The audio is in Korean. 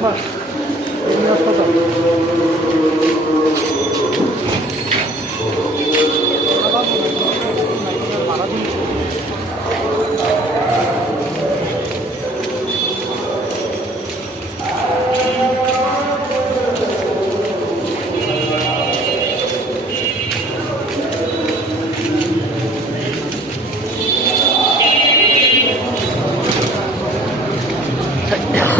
신발 신발 사자 Yeah.